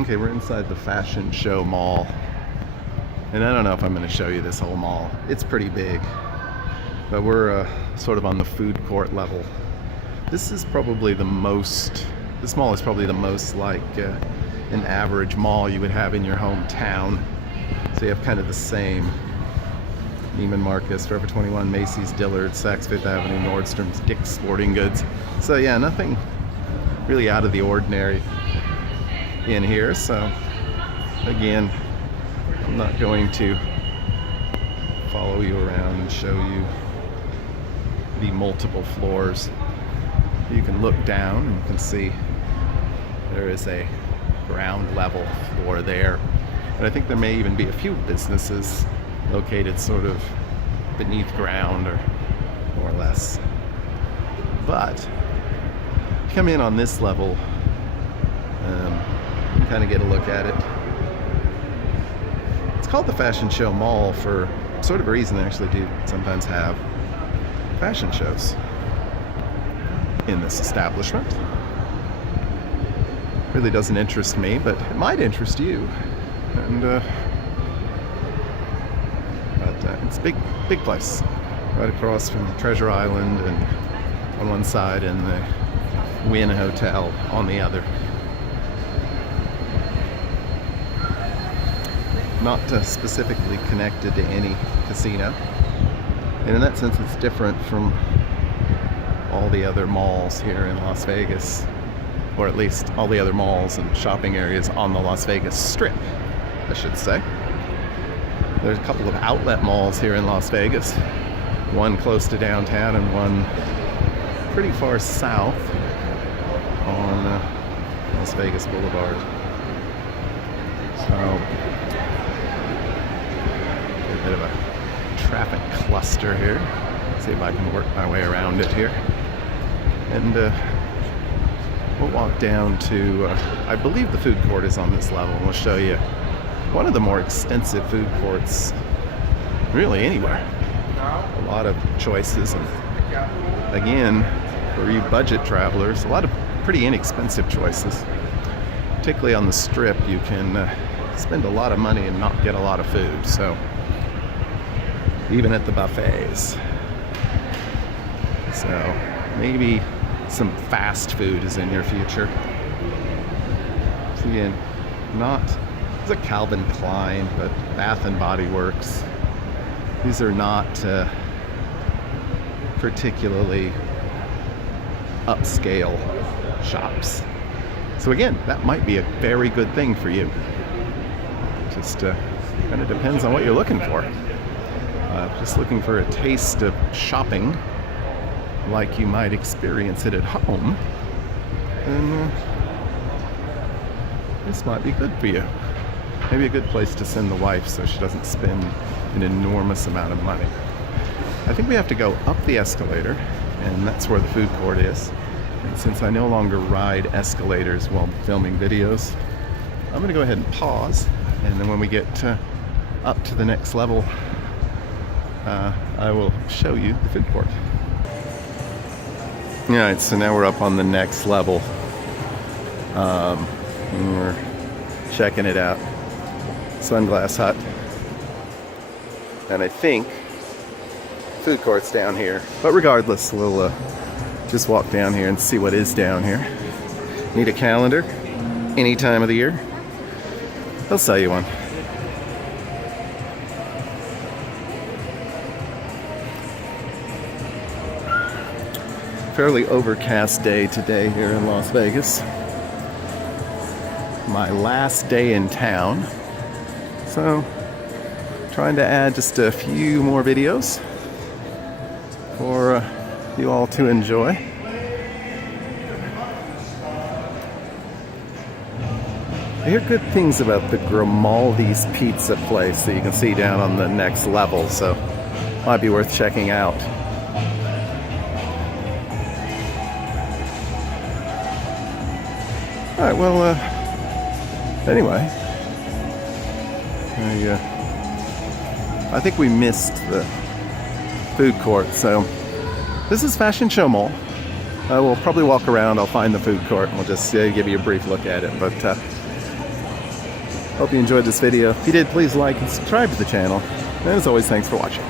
Okay, we're inside the Fashion Show Mall. And I don't know if I'm going to show you this whole mall. It's pretty big. But we're sort of on the food court level. This is probably the most, this mall is probably the most like an average mall you would have in your hometown. So you have kind of the same Neiman Marcus, Forever 21, Macy's, Dillard's, Saks Fifth Avenue, Nordstrom's, Dick's Sporting Goods. So yeah, nothing really out of the ordinary in here. So again, I'm not going to follow you around and show you the multiple floors. You can look down and you can see there is a ground level floor there. And I think there may even be a few businesses located sort of beneath ground or more or less. But if you come in on this level, you kind of get a look at it. It's called the Fashion Show Mall for sort of a reason. They actually do sometimes have fashion shows in this establishment. Really doesn't interest me, but it might interest you. And it's a big place, right across from Treasure Island, and on one side, and the Wynn Hotel on the other. Not specifically connected to any casino, and in that sense it's different from all the other malls here in Las Vegas, or at least all the other malls and shopping areas on the Las Vegas Strip, I should say. There's a couple of outlet malls here in Las Vegas, one close to downtown and one pretty far south on Las Vegas Boulevard. So a bit of a traffic cluster here. See if I can work my way around it here. And we'll walk down to, I believe the food court is on this level, and we'll show you one of the more extensive food courts really anywhere. A lot of choices, and again, for you budget travelers, a lot of pretty inexpensive choices. Particularly on the Strip, you can spend a lot of money and not get a lot of food. So even at the buffets. So maybe some fast food is in your future. So again, not, it's a Calvin Klein, but Bath and Body Works. These are not particularly upscale shops. So again, that might be a very good thing for you. Just kind of depends on what you're looking for. Just looking for a taste of shopping like you might experience it at home, then this might be good for you. Maybe a good place to send the wife so she doesn't spend an enormous amount of money. I think we have to go up the escalator, and that's where the food court is. And since I no longer ride escalators while filming videos, I'm going to go ahead and pause, and then when we get up to the next level, I will show you the food court. Alright, so now we're up on the next level. And we're checking it out. Sunglass Hut. And I think food court's down here. But regardless, we'll just walk down here and see what is down here. Need a calendar? Any time of the year? They'll sell you one. Fairly overcast day today here in Las Vegas. My last day in town. So, trying to add just a few more videos for you all to enjoy. I hear good things about the Grimaldi's Pizza place that you can see down on the next level, so might be worth checking out. Alright, well, anyway, I think we missed the food court, so this is Fashion Show Mall. We'll probably walk around, I'll find the food court, and we'll just give you a brief look at it, but Hope you enjoyed this video. If you did, please like and subscribe to the channel. And as always, thanks for watching.